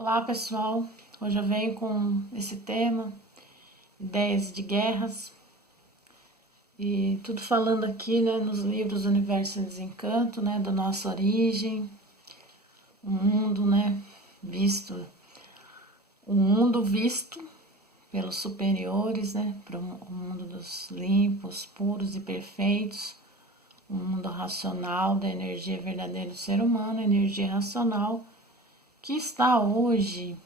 Olá pessoal, hoje eu venho com esse tema, ideias de guerras, e tudo falando aqui, né, nos livros Universo e Desencanto, né, da nossa origem, o mundo, né, visto, o mundo visto pelos superiores, né, para o mundo dos limpos, puros e perfeitos, o mundo racional da energia verdadeira do ser humano, energia racional, que está hoje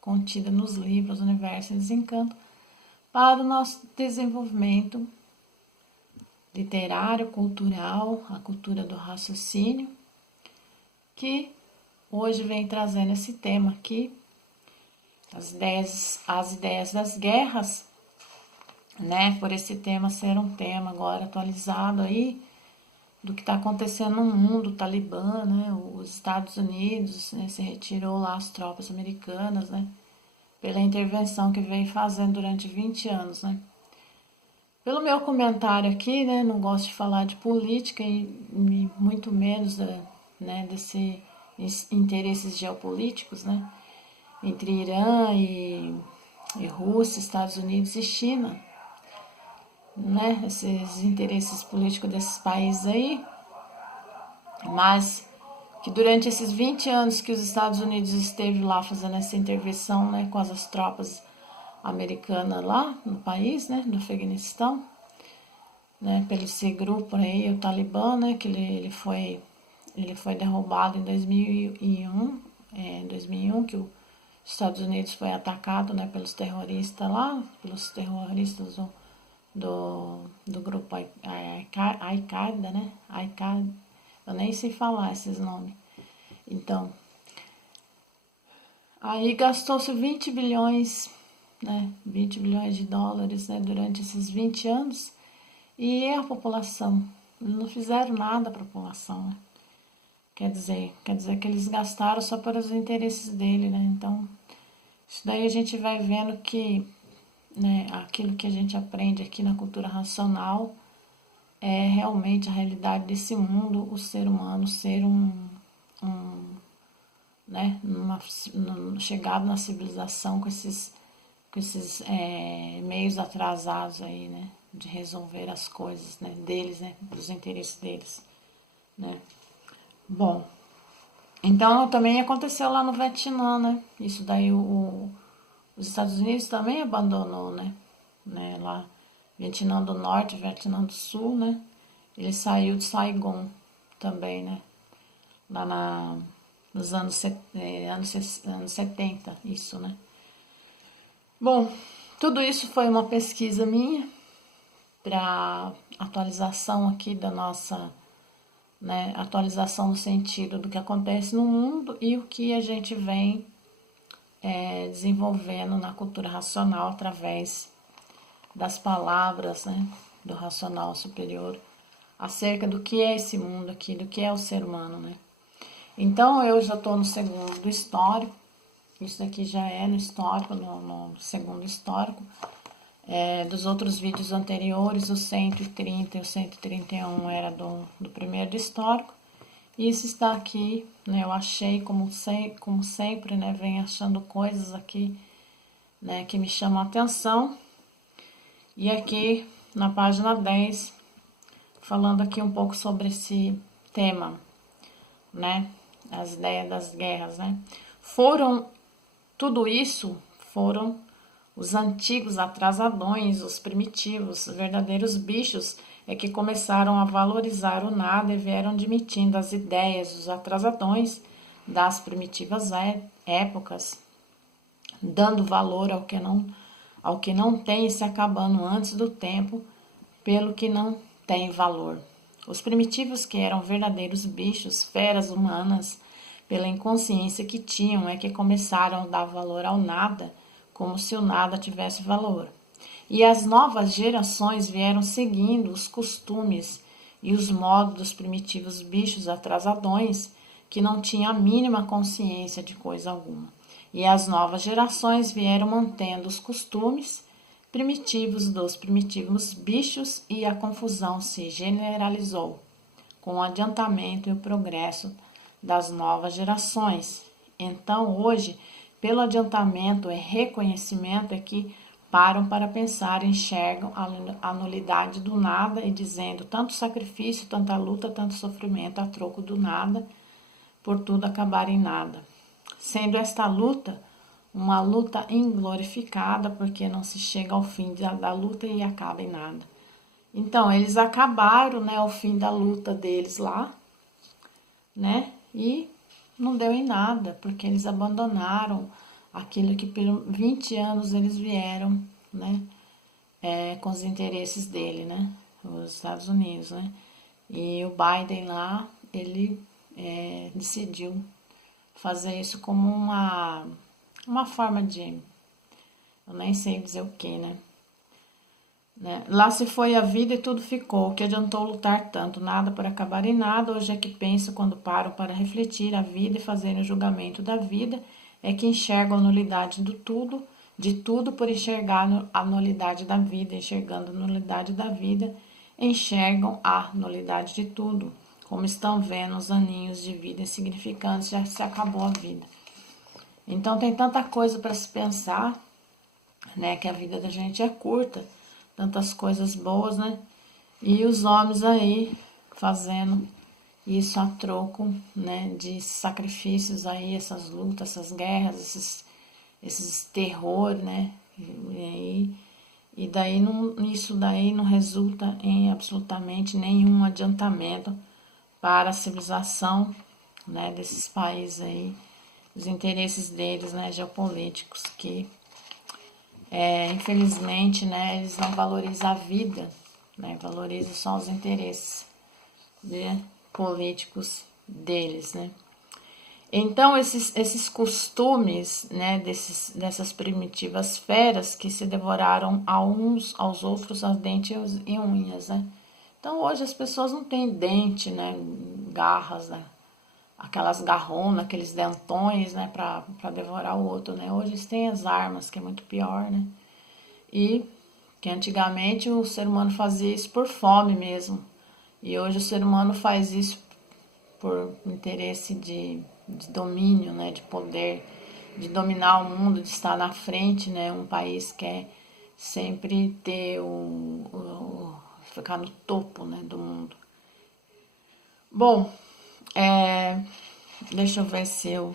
contida nos livros Universo e Desencanto, para o nosso desenvolvimento literário, cultural, a cultura do raciocínio, que hoje vem trazendo esse tema aqui, as ideias das guerras, né? Por esse tema ser um tema agora atualizado aí, do que está acontecendo no mundo, o Talibã, né? Os Estados Unidos, né? Se retirou lá as tropas americanas, né? Pela intervenção que veio fazendo durante 20 anos, né? Pelo meu comentário aqui, né, não gosto de falar de política e muito menos né, desse interesses geopolíticos, né, entre Irã e Rússia, Estados Unidos e China, né, esses interesses políticos desses países aí, mas que durante esses 20 anos que os Estados Unidos esteve lá fazendo essa intervenção, né, com as tropas americanas lá no país, né, do Afeganistão, né, pelo esse grupo aí, o Talibã, né, que ele foi derrubado em 2001, que os Estados Unidos foi atacado, né, pelos terroristas lá, pelos terroristas do grupo Al-Qaeda, né, Al-Qaeda, eu nem sei falar esses nomes. Então, aí gastou-se 20 bilhões, né, 20 bilhões de dólares, né, durante esses 20 anos, e a população, não fizeram nada para a população, né? Quer dizer que eles gastaram só para os interesses dele, né? Então, isso daí a gente vai vendo que, né, aquilo que a gente aprende aqui na cultura racional é realmente a realidade desse mundo, o ser humano ser né, chegado na civilização com esses meios atrasados aí, né, de resolver as coisas, né, deles, né, dos interesses deles, né. Bom, então também aconteceu lá no Vietnã, né, isso daí os Estados Unidos também abandonou, né, lá, Vietnã do Norte, Vietnã do Sul, né, ele saiu de Saigon também, né, lá nos anos 70, isso, né. Bom, tudo isso foi uma pesquisa minha para atualização aqui da nossa, né, atualização no sentido do que acontece no mundo e o que a gente vem desenvolvendo na cultura racional através das palavras, né, do racional superior, acerca do que é esse mundo aqui, do que é o ser humano, né. Então, eu já estou no segundo histórico, isso daqui já é no histórico, no segundo histórico. Dos outros vídeos anteriores, o 130 e o 131 era do primeiro histórico. E isso está aqui, né, eu achei, como sempre, né, venho achando coisas aqui, né, que me chamam a atenção. E aqui, na página 10, falando aqui um pouco sobre esse tema, né, as ideias das guerras, né. Tudo isso foram os antigos atrasadões, os primitivos, verdadeiros bichos, é que começaram a valorizar o nada e vieram admitindo as ideias dos atrasadões das primitivas épocas, dando valor ao que não tem e se acabando antes do tempo pelo que não tem valor. Os primitivos, que eram verdadeiros bichos, feras humanas, pela inconsciência que tinham, é que começaram a dar valor ao nada, como se o nada tivesse valor. E as novas gerações vieram seguindo os costumes e os modos dos primitivos bichos atrasadões, que não tinham a mínima consciência de coisa alguma. E as novas gerações vieram mantendo os costumes primitivos dos primitivos bichos, e a confusão se generalizou com o adiantamento e o progresso das novas gerações, Então, hoje, pelo adiantamento e reconhecimento, é que param para pensar, enxergam a nulidade do nada e dizendo tanto sacrifício, tanta luta, tanto sofrimento a troco do nada, por tudo acabar em nada. Sendo esta luta uma luta inglorificada, porque não se chega ao fim da luta e acaba em nada. Então, eles acabaram, né, o fim da luta deles lá, né, e não deu em nada, porque eles abandonaram aquilo que por 20 anos eles vieram, né, com os interesses dele, né, os Estados Unidos, né, e o Biden lá, ele decidiu fazer isso como uma forma de, eu nem sei dizer o que, né? Lá se foi a vida e tudo ficou, que adiantou lutar tanto, nada por acabar em nada, hoje é que penso quando paro para refletir a vida e fazerem o julgamento da vida, é que enxergam a nulidade do tudo, de tudo por enxergar a nulidade da vida, enxergando a nulidade da vida, enxergam a nulidade de tudo, como estão vendo os aninhos de vida insignificantes, já se acabou a vida. Então tem tanta coisa para se pensar, né, que a vida da gente é curta, tantas coisas boas, né? E os homens aí fazendo isso a troco, né, de sacrifícios aí, essas lutas, essas guerras, esses terror, né? E daí não, isso daí não resulta em absolutamente nenhum adiantamento para a civilização, né, desses países aí, os interesses deles, né, geopolíticos, que infelizmente, né, eles não valorizam a vida, né, valorizam só os interesses, né, políticos deles, né. Então, esses costumes, né, dessas primitivas feras que se devoraram a uns aos outros as dentes e unhas, né. Então, hoje as pessoas não têm dente, né, garras, né, aquelas garronas, aqueles dentões, né, para devorar o outro, né. Hoje eles têm as armas, que é muito pior, né. E que antigamente o ser humano fazia isso por fome mesmo. E hoje o ser humano faz isso por interesse de domínio, né, de poder, de dominar o mundo, de estar na frente, né, um país quer sempre ter ficar no topo, né, do mundo. Bom, deixa eu ver se eu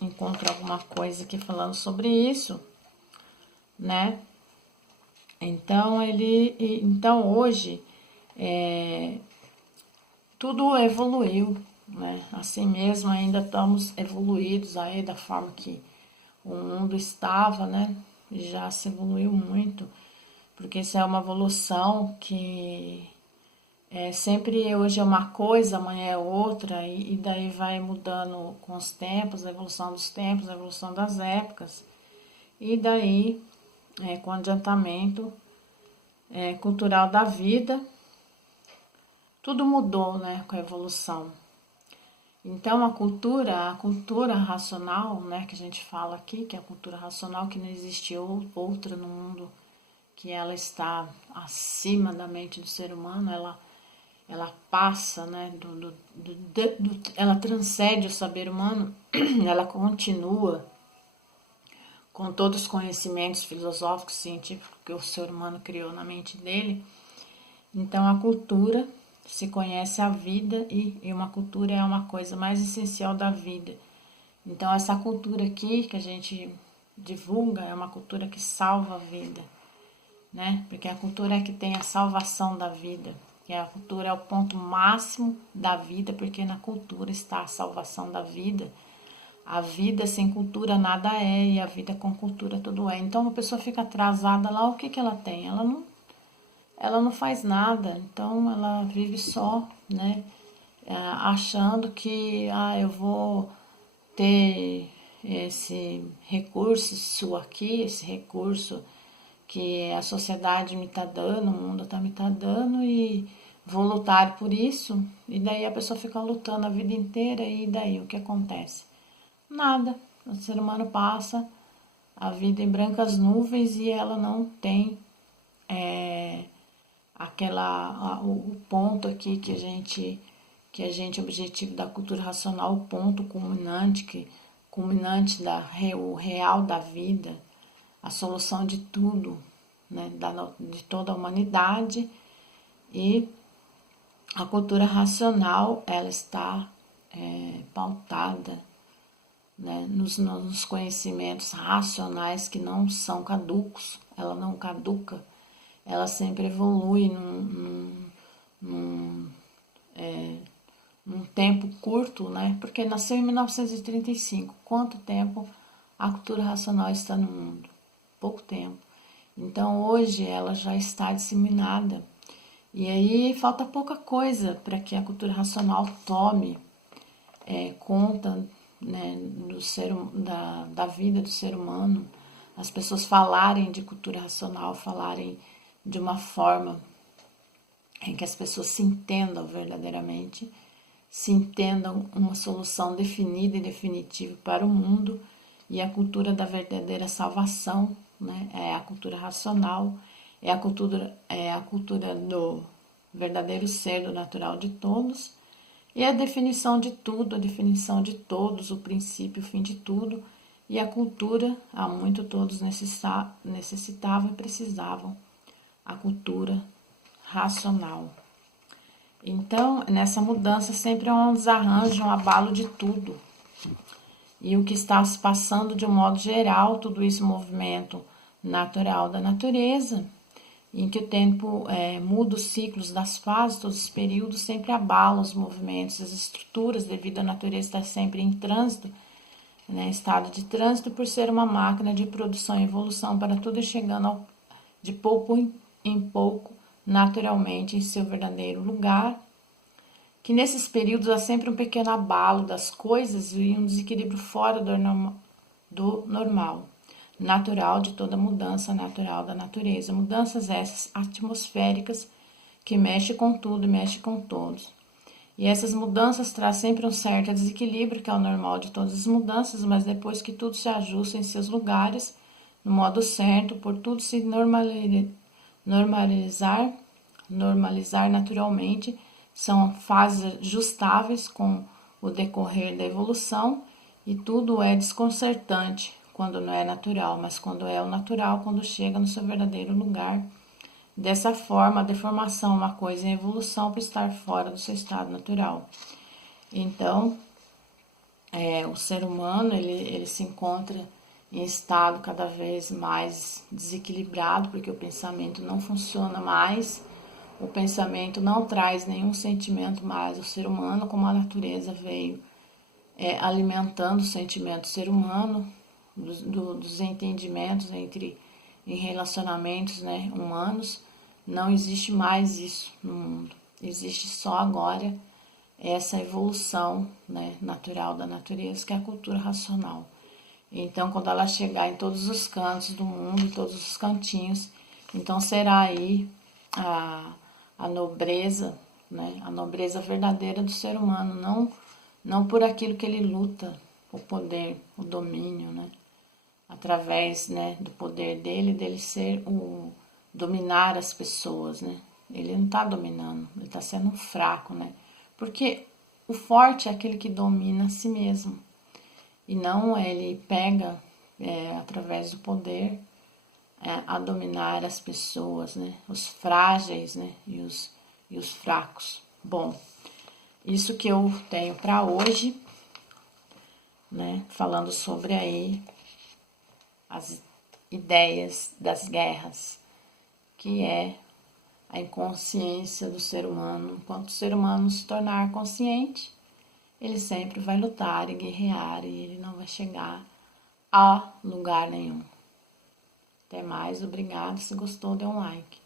encontro alguma coisa aqui falando sobre isso, né? Então hoje tudo evoluiu, né? Assim mesmo ainda estamos evoluídos aí da forma que o mundo estava, né? Já se evoluiu muito, porque isso é uma evolução que sempre hoje é uma coisa, amanhã é outra, e daí vai mudando com os tempos, a evolução dos tempos, a evolução das épocas, e daí com o adiantamento cultural da vida, tudo mudou, né, com a evolução. Então a cultura racional, né, que a gente fala aqui, que é a cultura racional, que não existe outra no mundo, que ela está acima da mente do ser humano, ela passa, né, ela transcende o saber humano, ela continua com todos os conhecimentos filosóficos, científicos que o ser humano criou na mente dele. Então a cultura se conhece a vida e uma cultura é uma coisa mais essencial da vida. Então essa cultura aqui que a gente divulga é uma cultura que salva a vida, né? Porque a cultura é que tem a salvação da vida. E a cultura é o ponto máximo da vida, porque na cultura está a salvação da vida. A vida sem cultura nada é, e a vida com cultura tudo é. Então a pessoa fica atrasada lá, o que que ela tem? Ela não faz nada, então ela vive só, né? Achando que eu vou ter esse recurso, isso aqui, esse recurso que a sociedade me está dando, o mundo está me tá dando e vou lutar por isso. E daí a pessoa fica lutando a vida inteira e daí o que acontece? Nada. O ser humano passa a vida em brancas nuvens e ela não tem o ponto aqui que a gente, objetivo da cultura racional, o ponto culminante, que culminante o real da vida, a solução de tudo, né, de toda a humanidade. E a cultura racional, ela está pautada, né, nos conhecimentos racionais que não são caducos, ela não caduca, ela sempre evolui num tempo curto, né? Porque nasceu em 1935. Quanto tempo a cultura racional está no mundo? Pouco tempo. Então hoje ela já está disseminada. E aí falta pouca coisa para que a cultura racional tome conta, né, da vida do ser humano. As pessoas falarem de cultura racional, falarem de uma forma em que as pessoas se entendam verdadeiramente, se entendam uma solução definida e definitiva para o mundo, e a cultura da verdadeira salvação, né, é a cultura racional, é a cultura do verdadeiro ser, do natural de todos, e a definição de tudo, a definição de todos, o princípio, o fim de tudo, e a cultura, há muito todos necessitavam e precisavam, a cultura racional. Então, nessa mudança sempre é um desarranjo, um abalo de tudo. E o que está se passando de um modo geral, tudo isso movimento natural da natureza, em que o tempo muda os ciclos das fases, todos os períodos, sempre abala os movimentos, as estruturas, devido à natureza estar sempre em trânsito, né, estado de trânsito, por ser uma máquina de produção e evolução para tudo, chegando de pouco em pouco, naturalmente, em seu verdadeiro lugar, que nesses períodos há sempre um pequeno abalo das coisas e um desequilíbrio fora do normal, natural de toda mudança natural da natureza. Mudanças essas atmosféricas que mexem com tudo e mexem com todos. E essas mudanças trazem sempre um certo desequilíbrio, que é o normal de todas as mudanças, mas depois que tudo se ajusta em seus lugares, no modo certo, por tudo se normalizar naturalmente, são fases ajustáveis com o decorrer da evolução, e tudo é desconcertante quando não é natural, mas quando é o natural, quando chega no seu verdadeiro lugar. Dessa forma, a deformação é uma coisa em evolução por estar fora do seu estado natural. Então, o ser humano, ele se encontra em estado cada vez mais desequilibrado, porque o pensamento não funciona mais, o pensamento não traz nenhum sentimento mais. O ser humano, como a natureza veio alimentando o sentimento do ser humano, dos entendimentos em relacionamentos, né, humanos, não existe mais isso no mundo. Existe só agora essa evolução, né, natural da natureza, que é a cultura racional. Então, quando ela chegar em todos os cantos do mundo, em todos os cantinhos, então será aí a nobreza, né, a nobreza verdadeira do ser humano, não por aquilo que ele luta, o poder, o domínio, né, através, né, do poder dele ser dominar as pessoas, né. Ele não está dominando, ele está sendo fraco, né, porque o forte é aquele que domina a si mesmo, e não ele pega, através do poder, a dominar as pessoas, né, os frágeis, né, e os fracos. Bom, isso que eu tenho para hoje, né, falando sobre aí as ideias das guerras, que é a inconsciência do ser humano. Enquanto o ser humano se tornar consciente, ele sempre vai lutar e guerrear, e ele não vai chegar a lugar nenhum. Até mais, obrigado. Se gostou, dê um like.